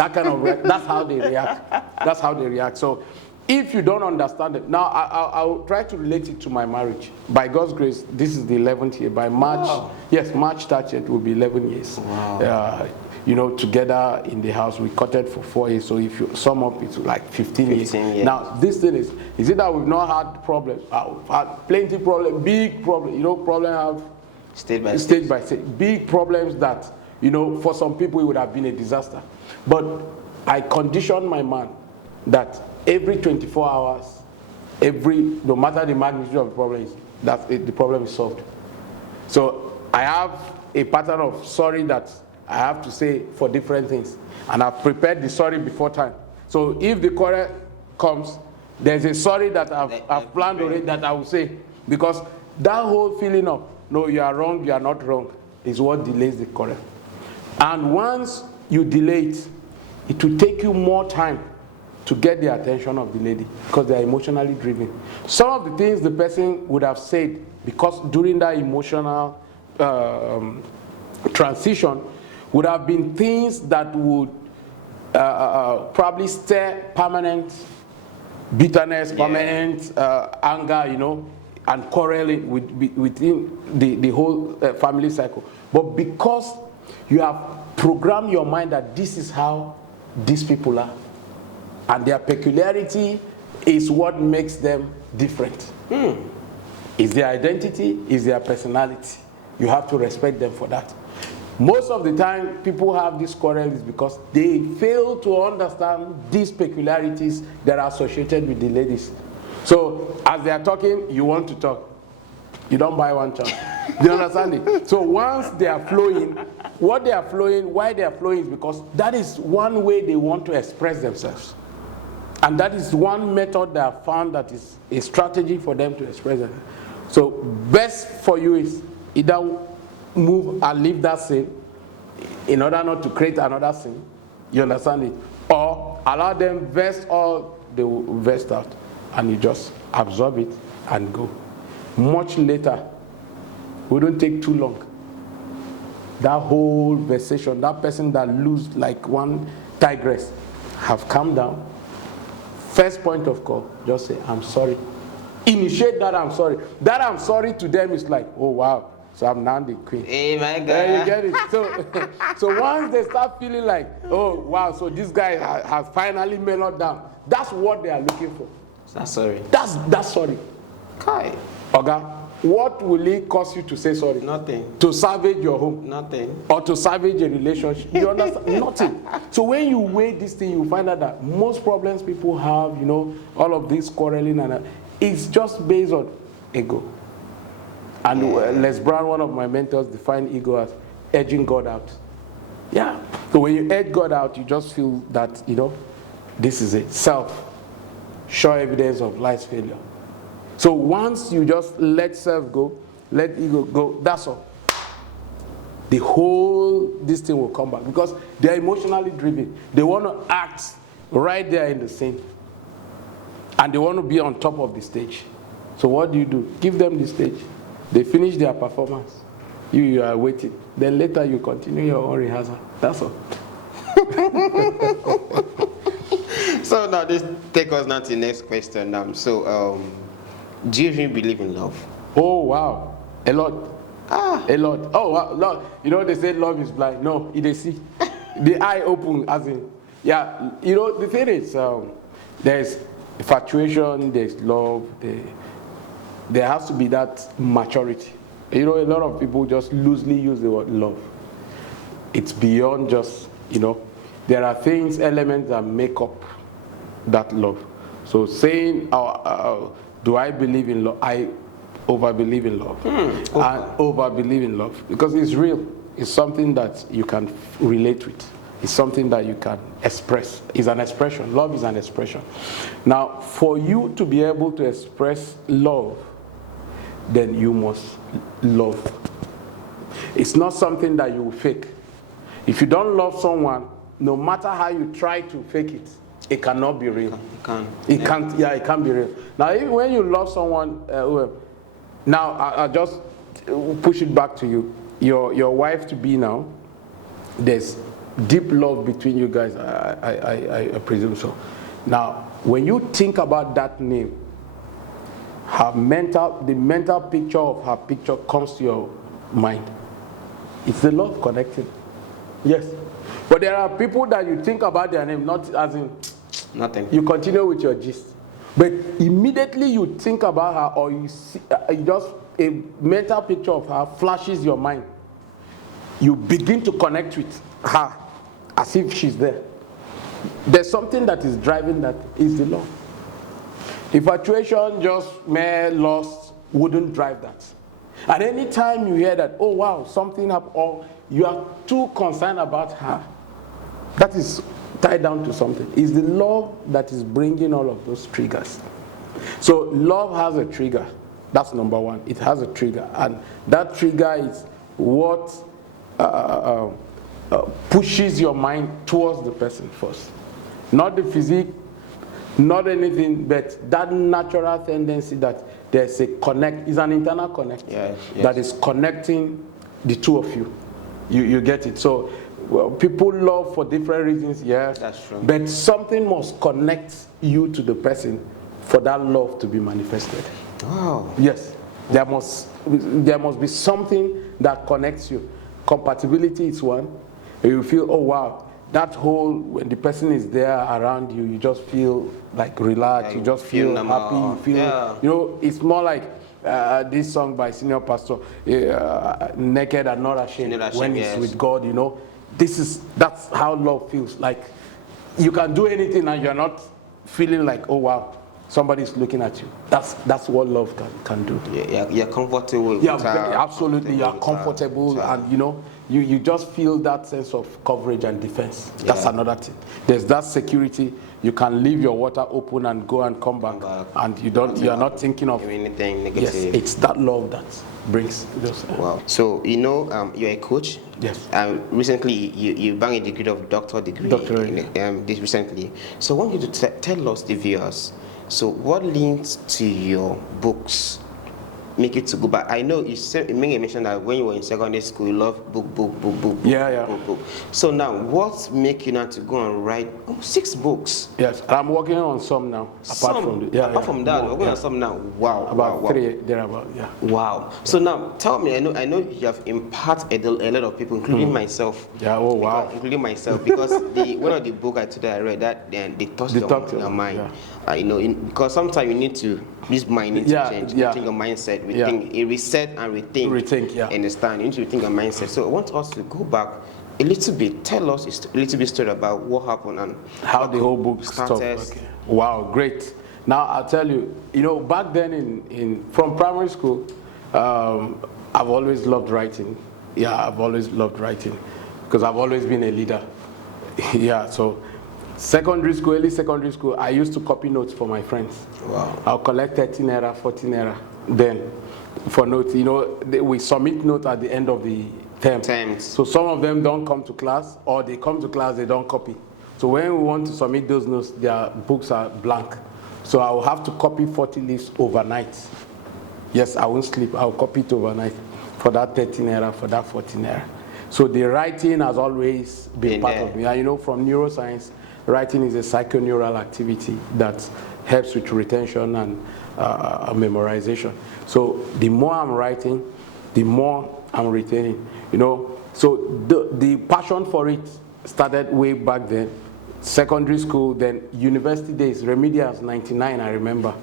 That kind of that's how they react. That's how they react. So if you don't understand it, now I'll try to relate it to my marriage. By God's grace, this is the 11th year. By March, yes, March 30th will be 11 years. Wow. You know, together in the house, we courted for 4 years. So if you sum up, it's like 15 years. Now, this thing is it that we've not had problems? We've had plenty of problems, big problems. You know, problems have State by state. Big problems that, you know, for some people it would have been a disaster. But I conditioned my man that every 24 hours, no matter the magnitude of the problem, the problem is solved. So I have a pattern of sorry that I have to say for different things. And I've prepared the sorry before time. So if the quarrel comes, there's a sorry that I've planned already that I will say. Because that whole feeling of, no, you are wrong, you are not wrong, is what delays the quarrel. And once you delay it, it will take you more time to get the attention of the lady because they are emotionally driven. Some of the things the person would have said, because during that emotional transition, would have been things that would probably stir permanent bitterness, permanent anger, you know, and quarreling within the whole family cycle. But because you have programmed your mind that this is how these people are, and their peculiarity is what makes them different. Is their identity, is their personality. You have to respect them for that. Most of the time, people have these quarrels because they fail to understand these peculiarities that are associated with the ladies. So, as they are talking, you want to talk. You don't buy one chance. Do you understand it? So once they are flowing, why they are flowing is because that is one way they want to express themselves. And that is one method that I found that is a strategy for them to express themselves. So best for you is either move and leave that sin in order not to create another sin. You understand it? Or allow them vest all they will vest out and you just absorb it and go. Much later, wouldn't take too long. That whole versation, that person that lose like one tigress, have calmed down. First point of call, just say, I'm sorry. Initiate that I'm sorry. That I'm sorry to them is like, oh wow, so I'm now the queen. Hey, my God. There you get it. So once they start feeling like, oh wow, so this guy has finally mellowed down, that's what they are looking for. That's sorry. That's sorry. Kai. Oga, what will it cost you to say sorry? Nothing. To salvage your home? Nothing. Or to salvage a relationship? You understand? Nothing. So when you weigh this thing, you find out that most problems people have, you know, all of this quarreling, and it's just based on ego. And Les Brown, one of my mentors, defined ego as edging God out. Yeah. So when you edge God out, you just feel that, you know, this is it. Self. Sure evidence of life's failure. So once you just let self go, let ego go, that's all. This thing will come back because they're emotionally driven. They want to act right there in the scene. And they want to be on top of the stage. So what do? Give them the stage. They finish their performance. You are waiting. Then later you continue your own rehearsal. That's all. So now this take us now to the next question. Do you really believe in love? Oh wow, a lot. A lot. Oh wow, Lord. You know they say love is blind. No, it is see. The eye open as in, yeah. You know the thing is, there's infatuation, there's love. There has to be that maturity. You know, a lot of people just loosely use the word love. It's beyond just, you know, there are things, elements that make up that love. So saying, do I believe in love? I over-believe in love. I over-believe in love because it's real. It's something that you can relate with. It's something that you can express. It's an expression. Love is an expression. Now, for you to be able to express love, then you must love. It's not something that you will fake. If you don't love someone, no matter how you try to fake it, it cannot be real. It can't be real. Now, even when you love someone, now I'll just push it back to you. Your wife to be now, there's deep love between you guys. I presume so. Now, when you think about that name, the mental picture of her picture comes to your mind. It's the love connecting. Yes. But there are people that you think about their name, not as in nothing. You continue with your gist. But immediately you think about her, or you see, just a mental picture of her flashes your mind. You begin to connect with her as if she's there. There's something that is driving that, is the love. Infatuation, just mere lust, wouldn't drive that. And any time you hear that, oh wow, something happened, or you are too concerned about her, that is tied down to something. It's the love that is bringing all of those triggers. So love has a trigger. That's number one. It has a trigger. And that trigger is what pushes your mind towards the person first. Not the physique, not anything, but that natural tendency that there's a connect, is an internal connect that is connecting the two of you. You get it. So people love for different reasons, yes. That's true. But something must connect you to the person for that love to be manifested. Wow. Yes. There must be something that connects you. Compatibility is one. You feel, oh wow, that whole, when the person is there around you, you just feel like relaxed, you just feel happy, you feel, you know, it's more like this song by Senior Pastor, Naked and Not Ashamed, when it's with God, you know. That's how love feels. Like you can do anything and you're not feeling like, oh wow, somebody's looking at you. That's what love can do. You're comfortable. Yeah, absolutely. You're comfortable, and you know, you just feel that sense of coverage and defense. That's another thing. There's that security. You can leave your water open and go and come back, and you're not thinking of anything negative. Yes, it's that love that brings those. Wow. So you know, you're a coach. Yes. Recently, you bagged a degree of doctorate degree. This recently. So I want you to tell us, the viewers. So what links to your books make you to go back? I know you made a mention that when you were in secondary school, you loved book. Book. So now, what make you now to go and write 6 books? Yes, I'm working on some now. Apart from that, we're working on some now. Wow. About 3 thereabout. Yeah. Wow. So now, tell me. I know you have impacted a lot of people, including myself. Yeah. Oh wow. Including myself, because one of the book I read that they touched your mind. Yeah. You know, because sometimes you need to. This mind needs to change. You think your mindset. Think a reset and rethink. Understand? You need to rethink your mindset. So I want us to go back a little bit. Tell us a little bit story about what happened and how the whole book started. Okay. Wow, great. Now I'll tell you. You know, back then from primary school, I've always loved writing. Yeah, I've always loved writing because I've always been a leader. Yeah, so. Early secondary school, I used to copy notes for my friends. Wow. I'll collect 13 naira, 14 naira. Then, for notes, you know, we submit notes at the end of the term. So some of them don't come to class, or they come to class, they don't copy. So when we want to submit those notes, their books are blank. So I will have to copy 40 leaves overnight. Yes, I won't sleep. I'll copy it overnight for that 13 naira, for that 14 naira. So the writing has always been part of me. And you know, from neuroscience, writing is a psychoneural activity that helps with retention and memorization. So the more I'm writing, the more I'm retaining. You know, so the passion for it started way back then. Secondary school, then university days, remedials 99, I remember.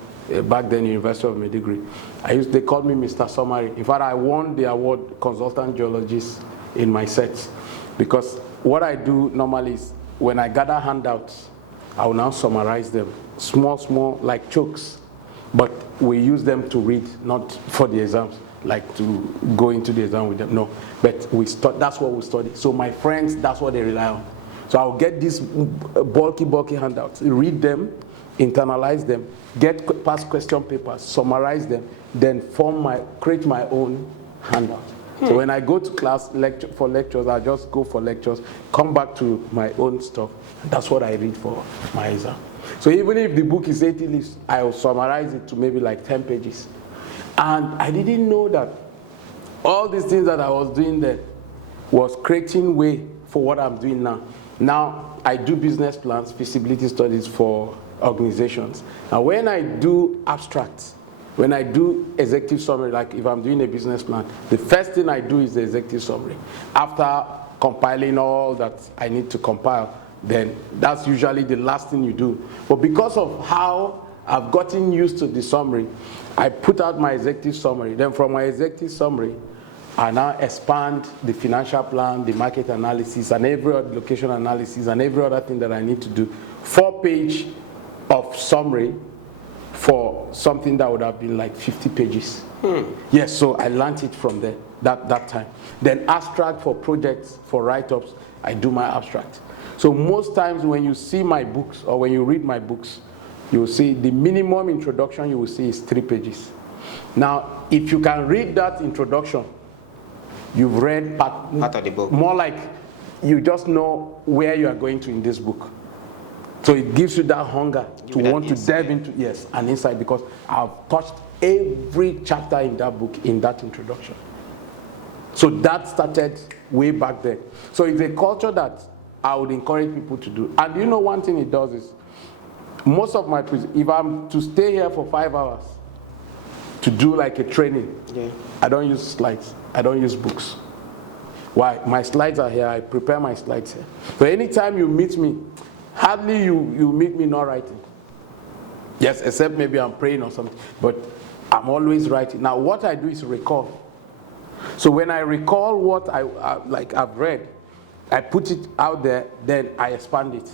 Back then, University of Maiduguri. They called me Mr. Summary. In fact, I won the award consultant geologist in my sets, because what I do normally is, when I gather handouts, I will now summarize them, small, like chokes. But we use them to read, not for the exams, like to go into the exam with them. No, but that's what we study. So my friends, that's what they rely on. So I'll get these bulky handouts, read them, internalize them, get past question papers, summarize them, then create my own handout. So when I go to class for lectures, I just go for lectures, come back to my own stuff. That's what I read for my exam. So even if the book is 80 leaves, I will summarize it to maybe like 10 pages. And I didn't know that all these things that I was doing there was creating way for what I'm doing now. Now, I do business plans, feasibility studies for organizations. Now, when I do abstracts, when I do executive summary, like if I'm doing a business plan, the first thing I do is the executive summary. After compiling all that I need to compile, then that's usually the last thing you do. But because of how I've gotten used to the summary, I put out my executive summary. Then from my executive summary, I now expand the financial plan, the market analysis, and every other location analysis, and every other thing that I need to do. 4-page of summary for something that would have been like 50 pages. Yes, so I learned it from there, that time. Then abstract for projects, for write-ups, I do my abstract. So most times when you see my books, or when you read my books, you will see the minimum introduction you will see is 3 pages. Now, if you can read that introduction, you've read part of the book. More like you just know where you are going to in this book. So it gives you that hunger to want to delve into, yes, an insight, because I've touched every chapter in that book in that introduction. So that started way back then. So it's a culture that I would encourage people to do. And you know, one thing it does is, most of my, if I'm to stay here for 5 hours to do like a training, I don't use slides, I don't use books. Why? My slides are here, I prepare my slides here. So anytime you meet me, hardly you meet me not writing. Yes, except maybe I'm praying or something, but I'm always writing. Now what I do is recall. So when I recall what I've read, I put it out there, then I expand it.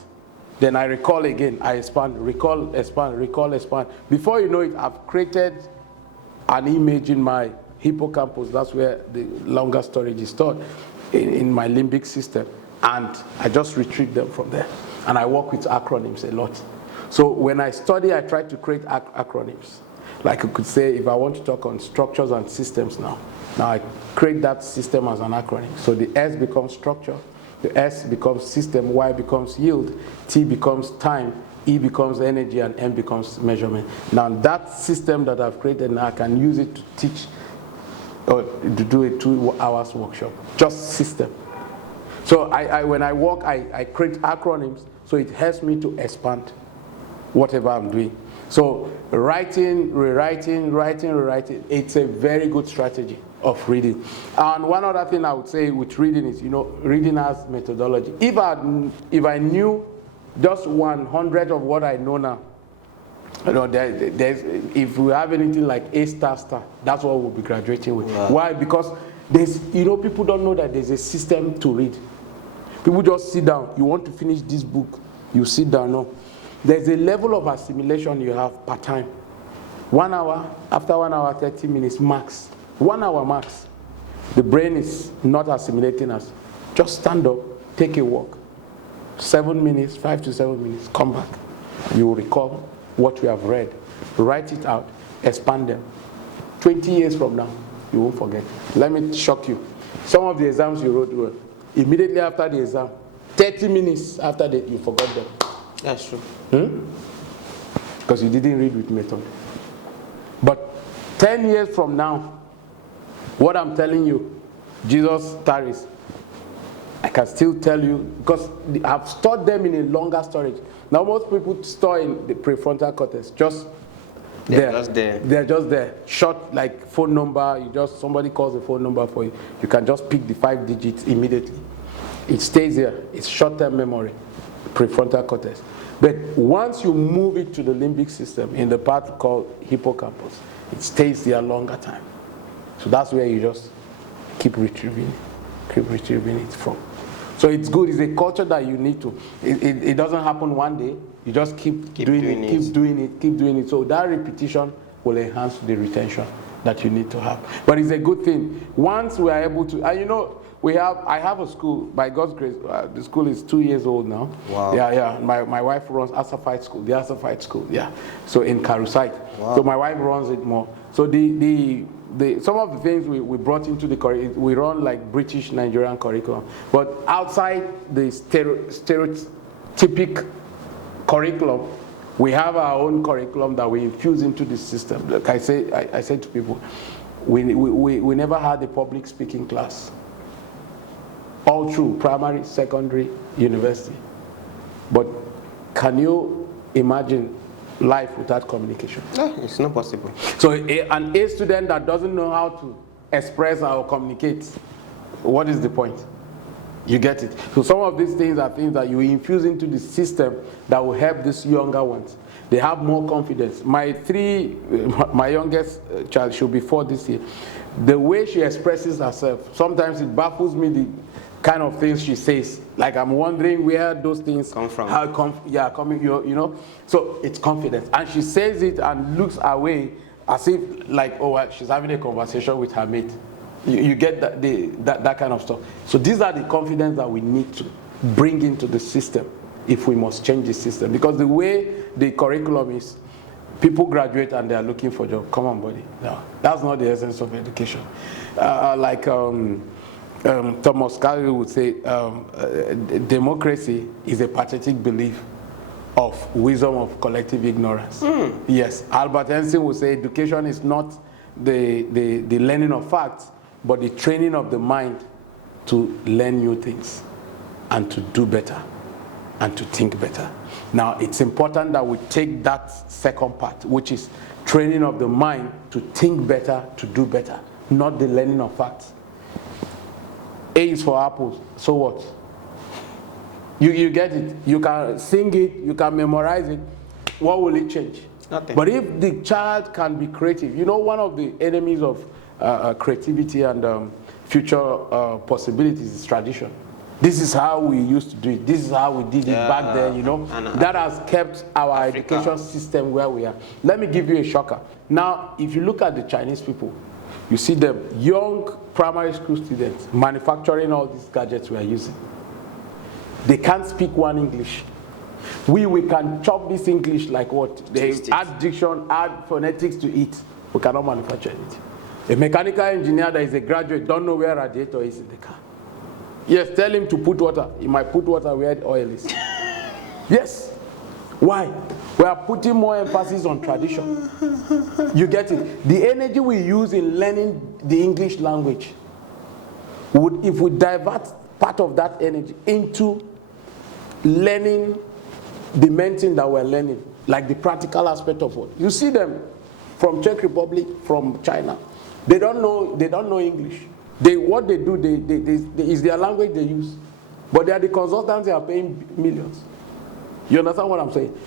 Then I recall again, I expand, recall, expand, recall, expand. Before you know it, I've created an image in my hippocampus. That's where the longer storage is stored, in my limbic system. And I just retrieve them from there. And I work with acronyms a lot. So when I study, I try to create acronyms. Like I could say, if I want to talk on structures and systems now I create that system as an acronym. So the S becomes structure, the S becomes system, Y becomes yield, T becomes time, E becomes energy, and M becomes measurement. Now that system that I've created now, I can use it to teach or to do a 2 hours workshop, just system. So when I work, I create acronyms, so it helps me to expand whatever I'm doing. So writing, rewriting, writing, rewriting, it's a very good strategy of reading. And one other thing I would say with reading is, reading has methodology. If I knew just 100 of what I know now, if we have anything like A star, that's what we'll be graduating with. Wow. Why? Because people don't know that there's a system to read. People just sit down. You want to finish this book, you sit down. No. There's a level of assimilation you have per time. 1 hour, after 1 hour, 30 minutes max. 1 hour max. The brain is not assimilating us. Just stand up, take a walk. 7 minutes, 5 to 7 minutes, come back. You will recall what you have read. Write it out, expand them. 20 years from now, you won't forget. Let me shock you. Some of the exams you wrote were immediately after the exam, 30 minutes after that, you forgot them. That's true. Because you didn't read with method. But 10 years from now, what I'm telling you, Jesus tarries, I can still tell you, because I've stored them in a longer storage. Now most people store in the prefrontal cortex, They're just there. They're just there. Short, like phone number, somebody calls the phone number for you. You can just pick the 5 digits immediately. It stays there. It's short-term memory, prefrontal cortex. But once you move it to the limbic system in the part called hippocampus, it stays there a longer time. So that's where you just keep retrieving it from. So it's good. It's a culture that you need to. It doesn't happen one day. You just keep doing it. So that repetition will enhance the retention that you need to have. But it's a good thing. Once we are able to, I have a school, by God's grace, the school is 2 years old now. Wow. Yeah. My wife runs Asafite School, the Asafite School, yeah. So in Karusite. Wow. So my wife runs it more. So some of the things we brought into the curriculum, we run like British Nigerian curriculum. But outside the stereotypic curriculum, we have our own curriculum that we infuse into the system. Like I say to people, we never had a public speaking class. All all through primary, secondary, university. But can you imagine life without communication? No, it's not possible. So an A student that doesn't know how to express or communicate, what is the point? You get it? So some of these things are things that you infuse into the system that will help these younger ones. They have more confidence. My youngest child, she'll be 4 this year. The way she expresses herself, sometimes it baffles me, the kind of things she says. Like I'm wondering where those things come from. You know. So it's confidence, and she says it and looks away as if like, oh, well, she's having a conversation with her mate. You get that kind of stuff. So these are the confidence that we need to bring into the system if we must change the system. Because the way the curriculum is, people graduate and they are looking for a job. Come on, buddy. No, that's not the essence of education. Thomas Carlyle would say, democracy is a pathetic belief of wisdom of collective ignorance. Yes, Albert Einstein would say education is not the learning of facts, but the training of the mind to learn new things and to do better and to think better. Now, it's important that we take that second part, which is training of the mind to think better, to do better, not the learning of facts. A is for apples, so what? You get it. You can sing it, you can memorize it. What will it change? Nothing. But if the child can be creative, you know, one of the enemies of creativity and future possibilities is tradition. This is how we used to do it. This is how we did it back then, you know. That has kept our education system where we are. Let me give you a shocker. Now, if you look at the Chinese people, you see them, young primary school students, manufacturing all these gadgets we are using. They can't speak one English. We can chop this English like what? They add diction, add phonetics to it. We cannot manufacture it. A mechanical engineer that is a graduate don't know where radiator is in the car. Yes, tell him to put water. He might put water where the oil is. Yes. Why? We are putting more emphasis on tradition. You get it? The energy we use in learning the English language, if we divert part of that energy into learning the main thing that we're learning, like the practical aspect of what. You see them from Czech Republic, from China. They don't know English. What they do is their language they use. But they are the consultants, they are paying millions. You understand what I'm saying?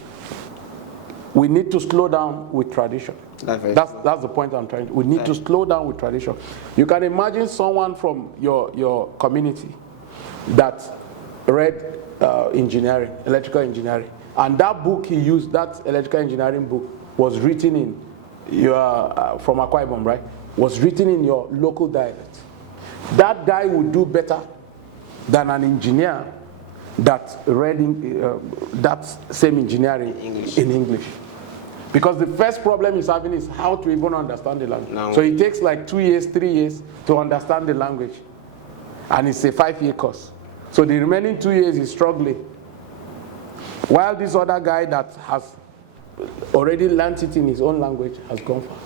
We need to slow down with tradition. That's the point I'm trying to. We need to slow down with tradition. You can imagine someone from your community that read engineering, electrical engineering, and that book he used, that electrical engineering book, was written in your from Akwa Ibom, right? Was written in your local dialect. That guy would do better than an engineer that read that same engineering in English. Because the first problem he's having is how to even understand the language. No. So it takes like 2 years, 3 years to understand the language. And it's a 5-year course. So the remaining 2 years he's struggling. While this other guy that has already learned it in his own language has gone far.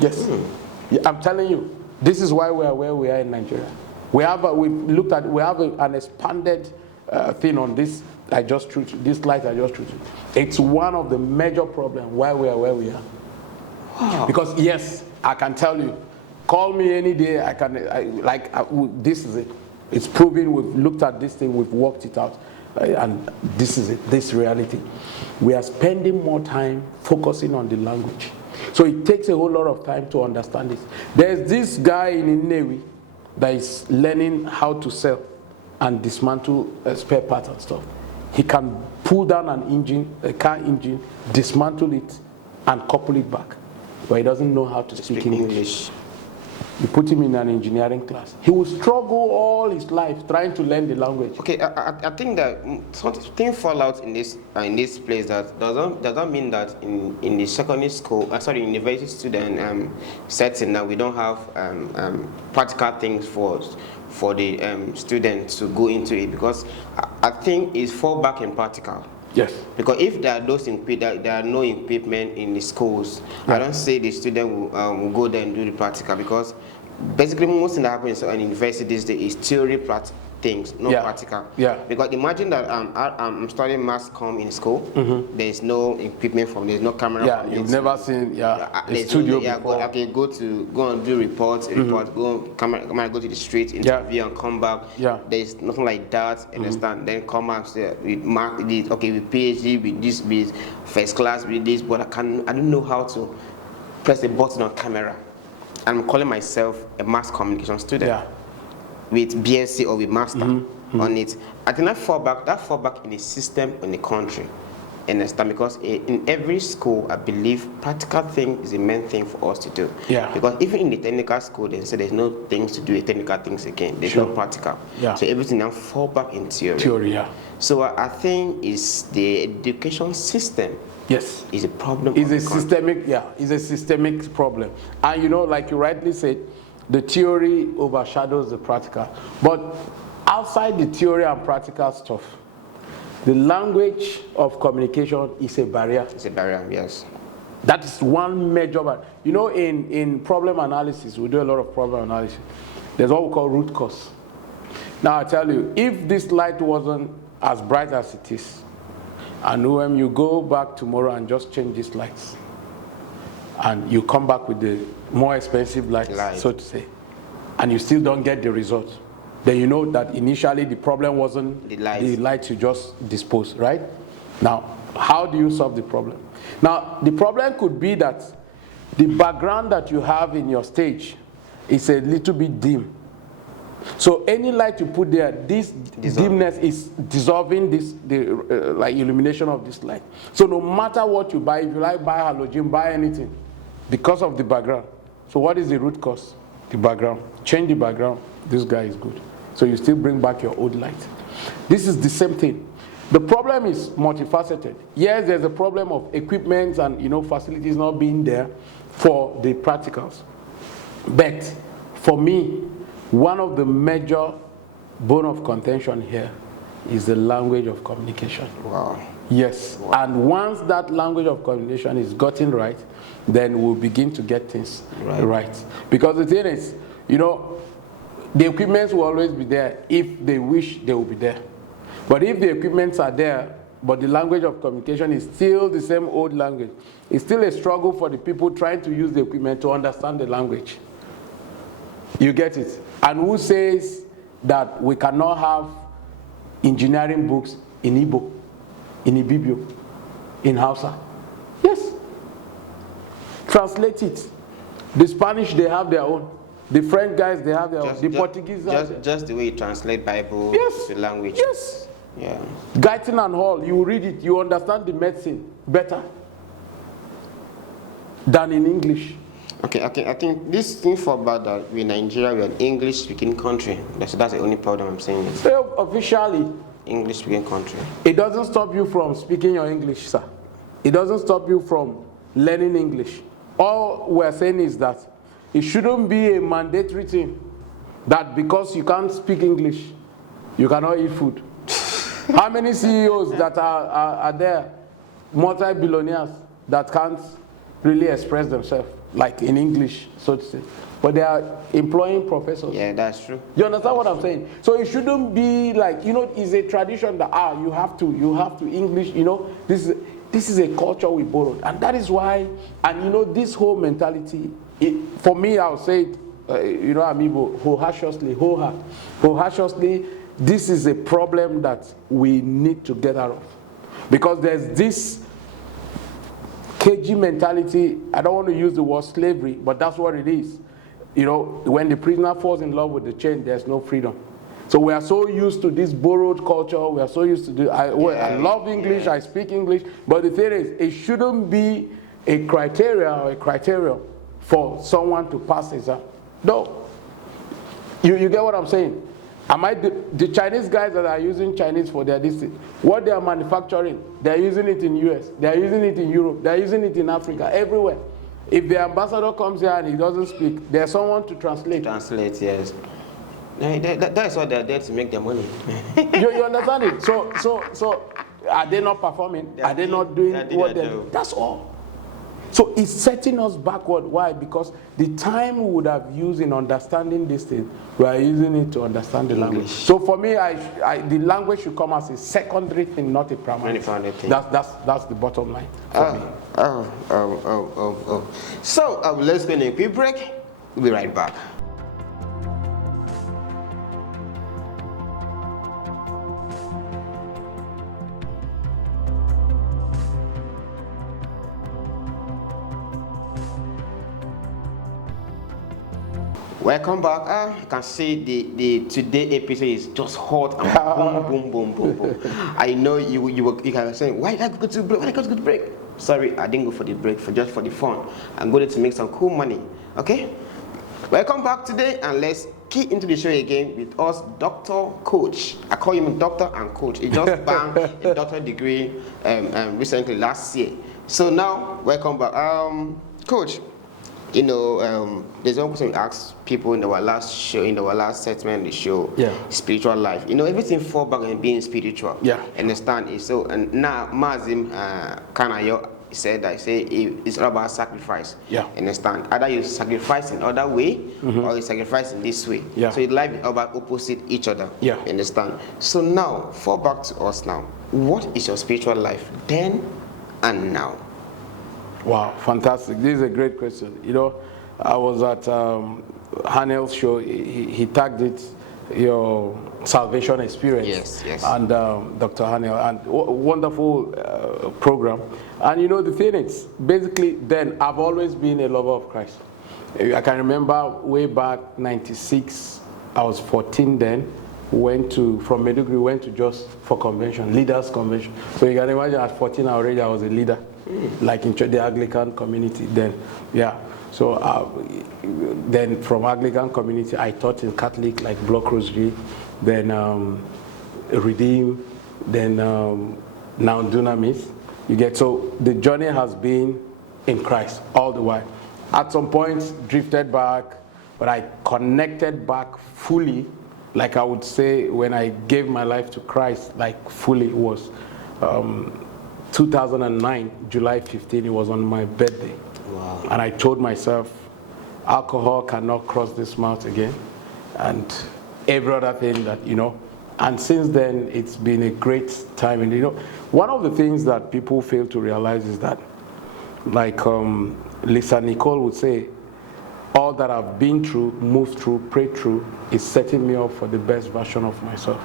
Yes. Yeah, I'm telling you, this is why we are where we are in Nigeria. We have an expanded thing on this. This slide I just showed you. It's one of the major problems why we are where we are. Wow. Because yes, I can tell you, call me any day. This is it. It's proven. We've looked at this thing. We've worked it out, and this is it. This reality. We are spending more time focusing on the language. So it takes a whole lot of time to understand this. There's this guy in Nnewi that is learning how to sell and dismantle spare parts and stuff. He can pull down an engine, a car engine, dismantle it, and couple it back. But he doesn't know how to speak English. You put him in an engineering class. He will struggle all his life trying to learn the language. Okay, I think that something fall out in this place that doesn't mean that in the secondary school, university student setting that we don't have practical things for the students to go into it, because I think it's fall back in practical. Yes. Because if there are no equipment in the schools, yeah. I don't say the student will go there and do the practical, because basically most thing that happens in university these days is theory things, not practical. Yeah. Because imagine that I'm studying mass comm in school. There's no equipment there's no camera. Yeah, you've never seen a studio before. Go and do reports, go to the street, interview and come back. Yeah. There's nothing like that. Understand? Then come out with mark this. Okay, with PhD, with this, with first class, with this, but I don't know how to press a button on camera. I'm calling myself a mass communication student. Yeah. With BSc or with master on it. I think that fall back in a system in the country. Understand? Because in every school, I believe practical thing is the main thing for us to do. Yeah. Because even in the technical school, they say there's no things to do with technical things again. There's no practical. Yeah. So everything now fall back in theory. Theory, yeah. So I think is the education system. Yes. Is a problem. It's a systemic problem. And you know, like you rightly said, the theory overshadows the practical. But outside the theory and practical stuff, the language of communication is a barrier. It's a barrier, yes. That is one major barrier. You know, in problem analysis, we do a lot of problem analysis. There's what we call root cause. Now I tell you, if this light wasn't as bright as it is, and when you go back tomorrow and just change these lights, and you come back with the more expensive light, so to say, and you still don't get the result, then you know that initially the problem wasn't the light you just disposed, right? Now, how do you solve the problem? Now, the problem could be that the background that you have in your stage is a little bit dim. So any light you put there, this dimness is dissolving like illumination of this light. So no matter what you buy, if you like buy halogen, buy anything, because of the background. So what is the root cause? The background. Change the background. This guy is good. So you still bring back your old light. This is the same thing. The problem is multifaceted. Yes, there's a problem of equipment and facilities not being there for the practicals. But for me, one of the major bone of contention here is the language of communication. Wow. Yes. Wow. And once that language of communication is gotten right, then we'll begin to get things right. Because the thing is, the equipments will always be there if they wish they will be there. But if the equipments are there, but the language of communication is still the same old language, it's still a struggle for the people trying to use the equipment to understand the language. You get it? And who says that we cannot have engineering books in Igbo, in Ibibio, in Hausa? Yes. Translate it. The Spanish, they have their own. The French guys, they have their own. The Portuguese just the way you translate Bible to language. Yes. Yeah. Guyton and Hall, you read it, you understand the medicine better than in English. Okay, I think this thing for about that we Nigeria, we're an English-speaking country. That's the only problem I'm saying. So officially, English-speaking country. It doesn't stop you from speaking your English, sir. It doesn't stop you from learning English. All we're saying is that it shouldn't be a mandatory thing that because you can't speak English, you cannot eat food. How many CEOs that are there, multi-billionaires, that can't really express themselves, like in English, so to say, but they are employing professors? Yeah, that's true. You understand what I'm saying? So it shouldn't be like, it's a tradition that, you have to English, this is a culture we borrowed. And that is why, and this whole mentality, for me, I'll say it, Amiibo, wholeheartedly, this is a problem that we need to get out of. Because there's this cagey mentality. I don't want to use the word slavery, but that's what it is. When the prisoner falls in love with the chain, there's no freedom. So we are so used to this borrowed culture. We are so used to I love English, I speak English. But the thing is, it shouldn't be a criteria or a criterion for someone to pass exam. No. You get what I'm saying? The Chinese guys that are using Chinese for their district, what they are manufacturing, they are using it in US, they are using it in Europe, they are using it in Africa, everywhere. If the ambassador comes here and he doesn't speak, there's someone to translate. Translate, yes. That's why they're there to make their money. you understand it? So are they not performing? Are they not doing what they do? That's all. So it's setting us backward. Why? Because the time we would have used in understanding this thing, we are using it to understand the language. So for me, the language should come as a secondary thing, not a primary thing. That's the bottom line for me. So let's go on a quick break. We'll be right back. Welcome back. You can see the today episode is just hot and boom, boom, boom, boom, boom. I know you can say, why did I go to break? Why did I go to the break? Sorry, I didn't go for the break just for the fun. I'm going to make some cool money. Okay? Welcome back today, and let's key into the show again with us, Dr. Coach. I call him Doctor and Coach. He just banged a doctorate degree recently last year. So now, welcome back, Coach. You know, there's one question we asked people in our last show, in our last segment of the show, spiritual life. You know, everything fall back on being spiritual. Yeah. Understand it? So, and now Mazim Kanayo said that it's all about sacrifice. Yeah. Understand? Either you sacrifice in other way, or you sacrifice in this way. Yeah. So life is about opposite each other. Yeah. Understand? So now, fall back to us now. What is your spiritual life then and now? Wow, fantastic. This is a great question. You know, I was at Hanel's show. He tagged it, your salvation experience. Yes, yes. And Dr. Hanel, and wonderful program. And you know, the thing is, basically, then I've always been a lover of Christ. I can remember way back, 96, I was 14 then, from Meduguri, went to just for convention, leaders convention. So you can imagine at 14 already I was a leader, like in the Anglican community then, yeah. So then from Anglican community, I taught in Catholic, like Block Rosary, then Redeem, then now Dunamis. You get, so the journey has been in Christ all the while. At some point, drifted back, but I connected back fully. Like I would say, when I gave my life to Christ, like fully, it was 2009, July 15, it was on my birthday. Wow. And I told myself, alcohol cannot cross this mouth again, and every other thing that, you know. And since then, it's been a great time. And you know, one of the things that people fail to realize is that, like Lisa Nicole would say, all that I've been through, moved through, prayed through, is setting me up for the best version of myself.